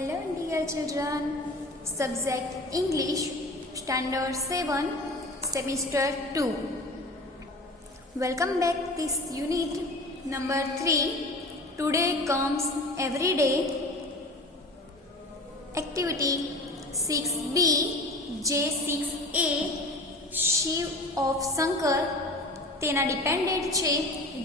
Hello dear children, subject English, Standard 7, Semester 2. Welcome back this unit number 3. Today comes everyday activity 6B, J6A, Shiv of Shankar તેના dependent છે.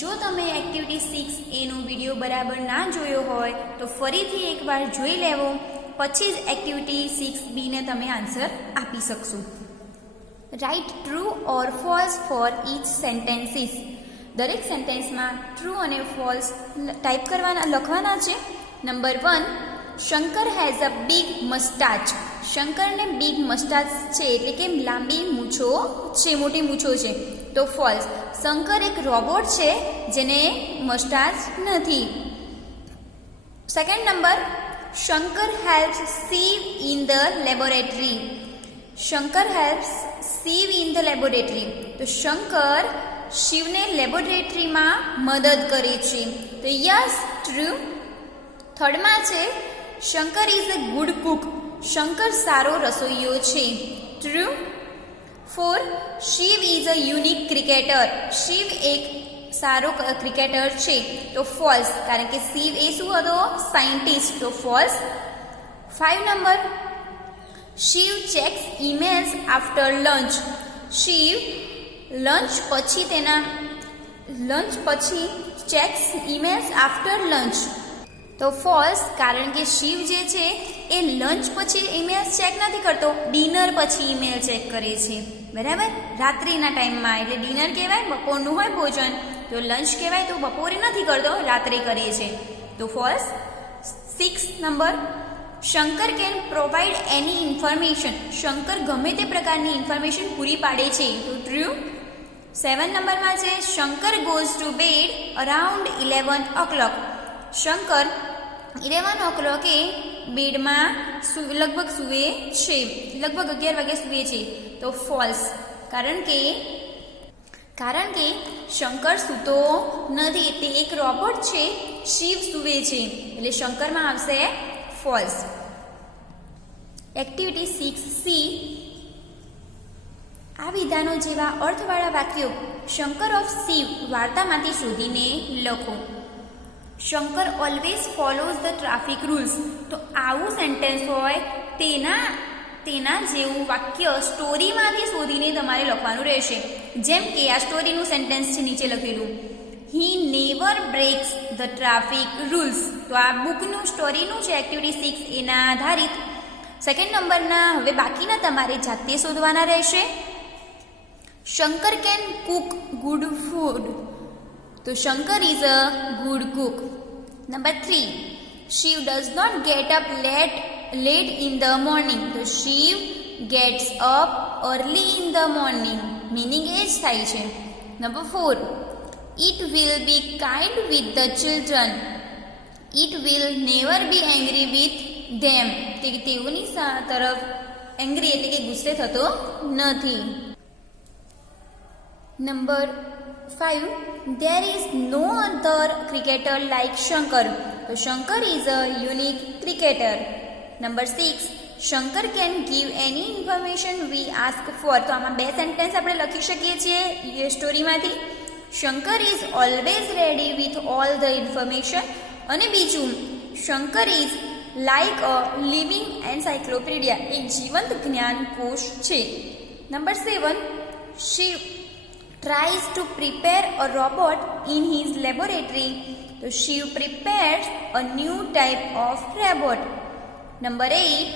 જો તમે activity 6A નો video બરાબર ના જોયો હોય તો ફરીથી એકવાર જોઈ લેવો, પછી જ એક્ટિવિટી 6B ને તમે આન્સર આપી શકશો. Write true or false for each sentences. દરેક સેન્ટેન્સમાં ટ્રુ અને ફોલ્સ ટાઈપ લખવાના છે. Number 1, Shankar has a big mustache. શંકરને બિગ મસ્ટાચ છે એટલે કે લાંબી મૂછો છે, મોટી મૂછો છે, તો ફોલ્સ. શંકર એક રોબોટ છે જેને મસ્ટાચ નથી. Second number, Shankar helps Shiv in the laboratory. Shankar helps Shiv in the laboratory, તો શંકર શિવને લેબોરેટરીમાં મદદ કરે છે, તો યસ ટ્રુ. થર્ડમાં છે, Shankar is a good cook. શંકર સારો રસોઈયો છે, true. 4, Shiv is a unique cricketer. Shiv એક સારો ક્રિકેટર છે, તો ફોલ્સ, કારણ કે શિવ એ શું હતો? સાયન્ટિસ્ટ, તો false. 5 number, Shiv checks emails after lunch. Shiv lunch પછી ચેક્સ ઈમેલ્સ આફ્ટર લંચ, તો ફોલ્સ, કારણ કે શિવ જે છે એ લંચ પછી ઈમેલ્સ ચેક નથી કરતો, ડિનર પછી ઈમેલ ચેક કરે છે, બરાબર? રાત્રિના ટાઈમમાં, એટલે ડિનર કહેવાય, બપોરનું હોય ભોજન, તો લંચ કહેવાય, તો બપોરે નથી કરતો, રાત્રે કરે છે, તો false. 6 number, Shankar can provide any information. Shankar ગમે તે પ્રકારની ઇન્ફોર્મેશન પૂરી પાડે છે, તો ટ્રુ. 7 નંબરમાં છે, Shankar goes to bed around 11 o'clock. Shankar 11 o'clock બેડમાં લગભગ સૂવે છે, લગભગ 11 વાગે સૂવે છે, તો ફોલ્સ, કારણ કે શંકર સૂતો નથી, તે એક રોબોટ છે, શિવ સૂવે છે, એટલે શંકરમાં આવશે ફોલ્સ. એક્ટિવિટી 6C, આ વિધાનો જેવા અર્થવાળા વાક્યો શંકર ઓફ શિવ વાર્તામાંથી શોધીને લખો. Shankar always follows the traffic rules. તો આવું સેન્ટેન્સ હોય તેના જેવું વાક્ય સ્ટોરીમાંથી શોધીને તમારે લખવાનું રહેશે. જેમ કે આ સ્ટોરીનું સેન્ટેન્સ છે નીચે લખેલું, he never breaks the traffic rules. તો આ બુકનું સ્ટોરીનું છે, એક્ટિવિટી 6 એના આધારિત. સેકન્ડ નંબરના હવે બાકીના તમારે જાતે શોધવાના રહેશે. Shankar can cook good food. તો Shankar is a good cook. Number 3, Shiv does not get up late in the morning. તો Shiv gets up early in the morning, meaning એ જ થાય છે. Number 4, it will be kind with the children. It will never be angry with them. તેઓની તરફ angry એટલે કે ગુસ્સે થતો નથી. Number 5, there is no other cricketer like Shankar. તો Shankar is a unique cricketer. Number 6, Shankar can give any information we ask for. તો આમાં બે સેન્ટેન્સ આપણે લખી શકીએ છીએ એ સ્ટોરીમાંથી. Shankar is always ready with all the information. અને બીજું, Shankar is like a living encyclopedia. એક જીવંત જ્ઞાનકોશ છે. Number 7, Shiv tries to prepare a robot in his laboratory. So Shiv prepares a new type of robot. Number 8,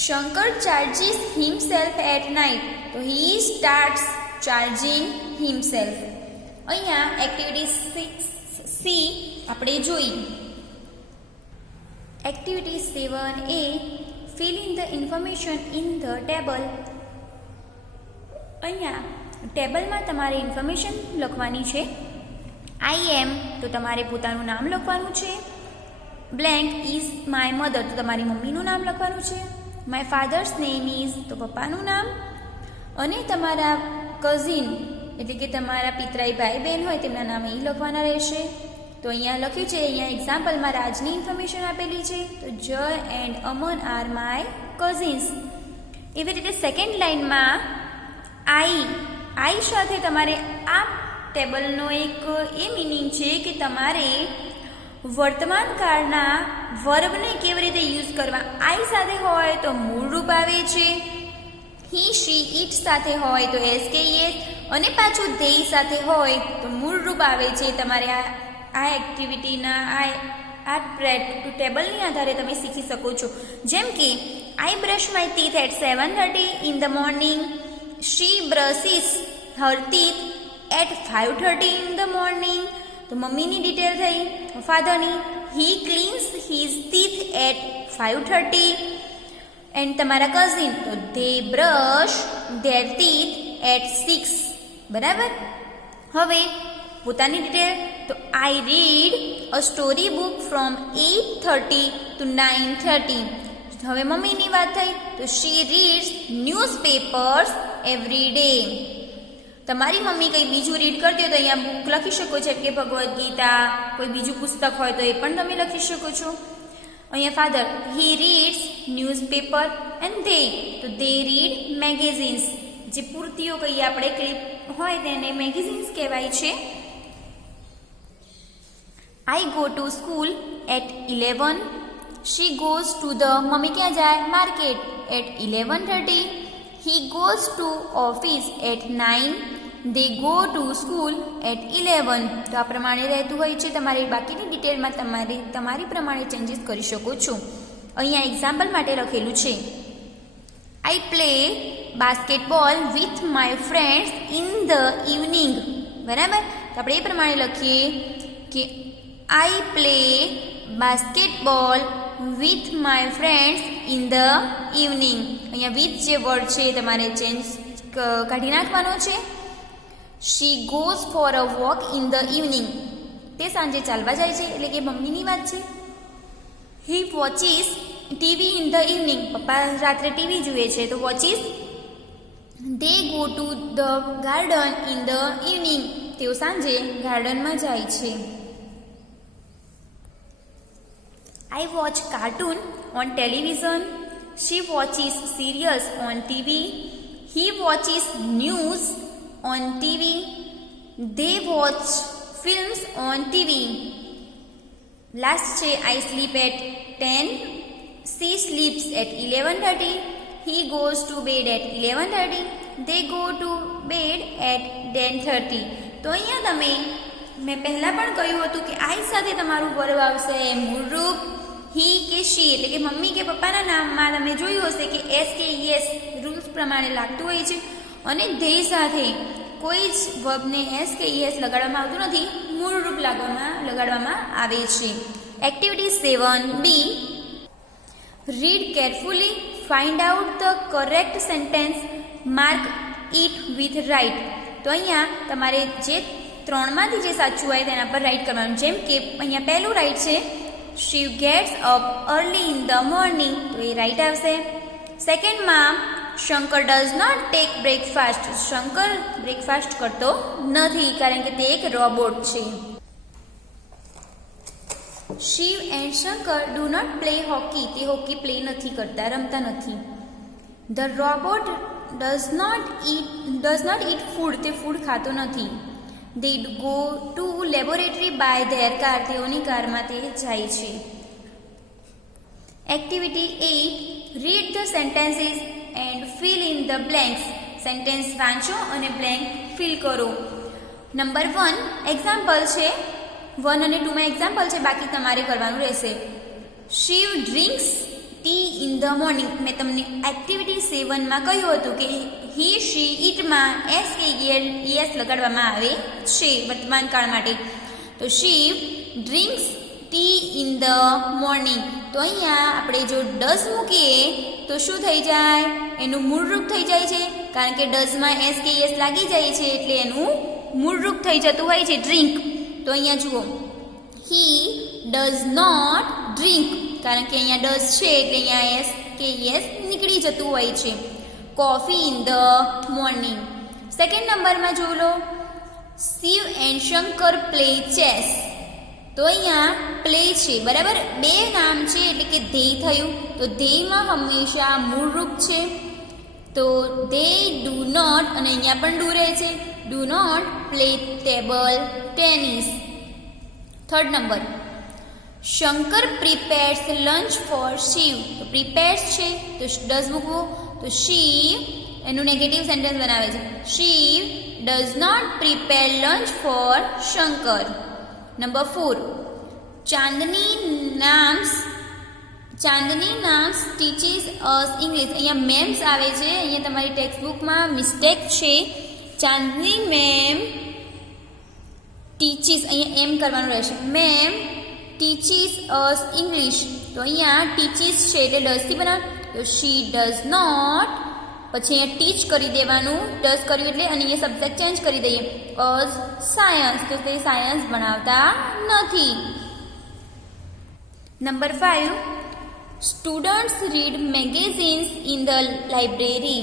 Shankar charges himself at night. So he starts charging himself. અહીંયા activity 6C આપણે જોઈ. Activity 7A, fill in the information in the table. અહીંયા ટેબલમાં તમારે information લખવાની છે. આઈ એમ, તો તમારે પોતાનું નામ લખવાનું છે. બ્લેન્ક ઇઝ માય મધર, તો તમારી મમ્મીનું નામ લખવાનું છે. માય ફાધર્સ નેમ ઇઝ, તો પપ્પાનું નામ. અને તમારા કઝિન એટલે કે તમારા પિતરાઈ ભાઈ બહેન હોય તેમના નામ એ લખવાના રહેશે. તો અહીંયા લખ્યું છે, અહીંયા એક્ઝામ્પલમાં રાજની ઇન્ફોર્મેશન આપેલી છે. તો જય and Aman are my cousins. એવી રીતે સેકન્ડ લાઇનમાં આઈ સાથે તમારે આ ટેબલનો એક એ મિનિંગ છે કે તમારે વર્તમાન કાળના વર્બને કેવી રીતે યુઝ કરવા. આઈ સાથે હોય તો મૂળ રૂપ આવે છે, હી શી ઇટ સાથે હોય તો એસ કે એસ, અને પાછું ધે સાથે હોય તો મૂળ રૂપ આવે છે. તમારે આ એક્ટિવિટીના આ ટેબલની આધારે તમે શીખી શકો છો. જેમ કે I brush my teeth at 7:30 in the morning. She brushes her teeth at 5:30 in the morning. તો મમ્મીની ડિટેલ થઈ. ફાધરની he cleans his teeth at 5:30. And તમારા કઝિન તો they brush their teeth at 6. બરાબર. હવે પોતાની ડિટેલ તો I read a story book from 8:30 to 9:30. હવે મમ્મીની વાત થઈ તો she reads newspapers every day. તમારી મમ્મી કંઈ બીજું રીડ કરતી હોય તો અહીંયા બુક લખી શકો છો, કે ભગવદ્ ગીતા, કોઈ બીજું પુસ્તક હોય તો એ પણ તમે લખી શકો છો. અહીંયા father he reads newspaper and they તો ધે રીડ મેગેઝિન્સ. જે પૂર્તિઓ કહીએ આપણે ક્લિપ હોય તેને મેગેઝિન્સ કહેવાય છે. I go to school at 11. She goes to the મમ્મી ક્યાં જાય market at 11:30. He goes to office at 9. They go to school at 11. તો આ પ્રમાણે રહેતું હોય છે. તમારી બાકીની ડિટેલમાં તમારી પ્રમાણે ચેન્જીસ કરી શકો છો. અહીંયા એક્ઝામ્પલ માટે લખેલું છે, I play basketball with my friends in the evening. બરાબર. તો આપણે એ પ્રમાણે લખીએ કે I play basketball with my friends in the evening. અહીંયા વિથ જે વર્ડ છે તમારે ચેન્જ કાઢી નાખવાનો છે. She goes for a walk in the evening. તે સાંજે ચાલવા જાય છે, એટલે કે મમ્મીની વાત છે. He watches TV in the evening. પપ્પા રાત્રે ટીવી જુએ છે તો watches. They go to the garden in the evening. તેઓ સાંજે ગાર્ડનમાં જાય છે. I watch cartoon on television. She watches serials on TV. He watches news on TV. They watch films on TV. Last છે I sleep at 10. She sleeps at 11:30. He goes to bed at 11:30. They go to bed at 10:30. તો અહીંયા મેં પહેલાં પણ કહ્યું હતું કે આઈ સાથે તમારું વર્બ આવશે મૂળરૂપ. હી કે શી એટલે કે મમ્મી કે પપ્પાના નામમાં તમે જોયું હશે કે એસ કે યસ રૂલ્સ પ્રમાણે લાગતું હોય છે. અને ધ્યેય સાથે કોઈ જ વર્બને એસ કે યસ લગાડવામાં આવતું નથી, મૂળ રૂપ લગાડવામાં આવે છે. Activity 7B. Read carefully, find out the correct sentence, mark it with right. તો અહીંયા તમારે જે ત્રણમાંથી જે સાચું હોય તેના પર રાઇટ કરવાનું. જેમ કે અહીંયા પહેલું રાઇટ છે She gets up early in the morning. તો એ રાઈટ આવશે. સેકન્ડમાં Shankar does not take breakfast. Shankar breakfast કરતો નથી કારણ કે તે એક રોબોટ છે. Shiv and Shankar do not play hockey. તે હોકી પ્લે નથી કરતા, રમતા નથી. The robot does not eat food. તે ફૂડ ખાતો નથી. They go to laboratory by their car. તેઓની કારમાં તે જાય છે. Activity 8. Read the sentences and fill in the blanks. Sentence વાંચો અને બ્લેન્ક ફિલ કરો. નંબર 1 એક્ઝામ્પલ છે. 1 અને 2 માં એક્ઝામ્પલ છે, બાકી તમારે કરવાનું રહેશે. Shiv drinks tea in the morning. મેં તમને એક્ટિવિટી 7 માં કહ્યું હતું કે હી શી ઇટમાં એસ કે યસ લગાડવામાં આવે છે વર્તમાન કાળ માટે. તો Shiv drinks tea in the morning. તો અહીંયા આપણે જો ડઝ મૂકીએ તો શું થઈ જાય? એનું મૂળરૂપ થઈ જાય છે, કારણ કે ડઝમાં એસ કે યસ લાગી જાય છે એટલે એનું મૂળરૂપ થઈ જતું હોય છે ડ્રિંક. તો અહીંયા જુઓ હી ડઝ નોટ ડ્રિંક, કારણ કે અહીંયા ડઝ છે એટલે અહીંયા એસ કે યસ નીકળી જતું હોય છે. Coffee in the morning. Second નંબરમાં જોઈ લો, Shiv and Shankar play chess. તો અહીંયા પ્લે છે, બરાબર. બે નામ છે એટલે કે ધેય થયું. તો ધેયમાં હંમેશા મૂળ રૂપ છે. તો દે ડુ નોટ, અને અહીંયા પણ ડુ રહે છે, do not play table tennis. Third number, Shankar prepares lunch for Shiv. તો પ્રિપેર્સ છે તો ડઝ મૂકવો. તો શિવ એનું નેગેટિવ સેન્ટેન્સ બનાવે છે. Shiv does not prepare lunch for Shankar. Number 4, Chandni ma'ams teaches us English. અહીંયા મેમ્સ આવે છે, અહીંયા તમારી ટેક્સ્ટબુકમાં મિસ્ટેક છે. ચાંદની મેમ ટીચીસ, અહીંયા એમ કરવાનું રહેશે. Ma'am teaches us English. તો અહીંયા ટીચીસ છે એટલે ડઝથી બનાવ. તો શી ડઝ નોટ, પછી અહીંયા ટીચ કરી દેવાનું, ડઝ કર્યું એટલે, અને અહીંયા સબ્જેક્ટ ચેન્જ કરી દઈએ, અસ સાયન્સ. તો તે સાયન્સ ભણાવતા નથી. Number 5, students read magazines in the library.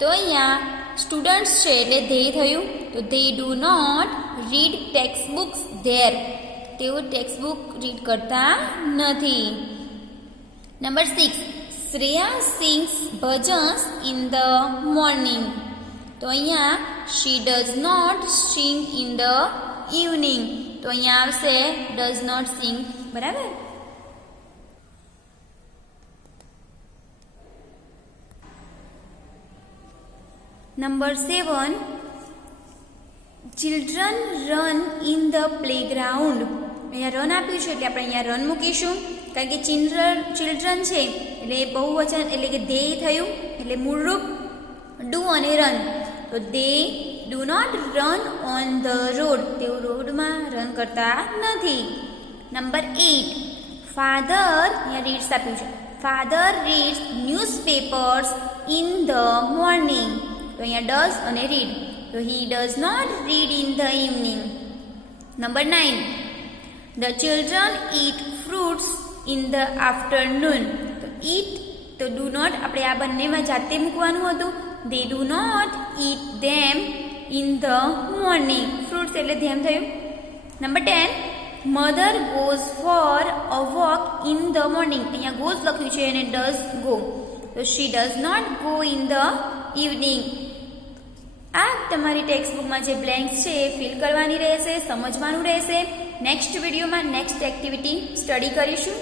તો અહીંયા સ્ટુડન્ટ્સ છે એટલે ધેય થયું. તો they do not read text books there. તેઓ ટેક્સ્ટ બુક રીડ કરતા નથી. Number 6, Shreya sings bhajans in the morning. તો અહીંયા she does not sing in the evening. તો અહીંયા આવશે ડઝ નોટ સિંગ, બરાબર. Number 7, children run in the playground. અહીંયા રન આપ્યું છે એટલે આપણે અહીંયા રન મૂકીશું, કારણ કે ચિલ્ડ્રન છે એટલે બહુવચન એટલે કે ધેય થયું, એટલે મૂળરૂપ ડુ અને રન. તો they do not run on the road. તેઓ રોડમાં રન કરતા નથી. નંબર 8, ફાધર, અહીંયા રીડ્સ આપ્યું છે. Father reads newspapers in the morning. તો અહીંયા ડઝ અને રીડ. તો he does not read in the evening. Number 9, the children eat fruits in the afternoon. તો ઇટ, તો ડુ નોટ આપણે આ બંનેમાં જાતે મૂકવાનું હતું. They do not eat them in the morning. Fruits એટલે ધેમ થયું. Number 10, mother goes for a walk in the morning. અહીંયા ગોઝ લખ્યું છે અને ડઝ ગો. તો she does not go in the evening. આ તમારી ટેક્સ્ટબુકમાં જે બ્લેન્ક્સ છે એ ફિલ કરવાની રહેશે, સમજવાનું રહેશે. નેક્સ્ટ વિડીયોમાં નેક્સ્ટ એક્ટિવિટી સ્ટડી કરીશું.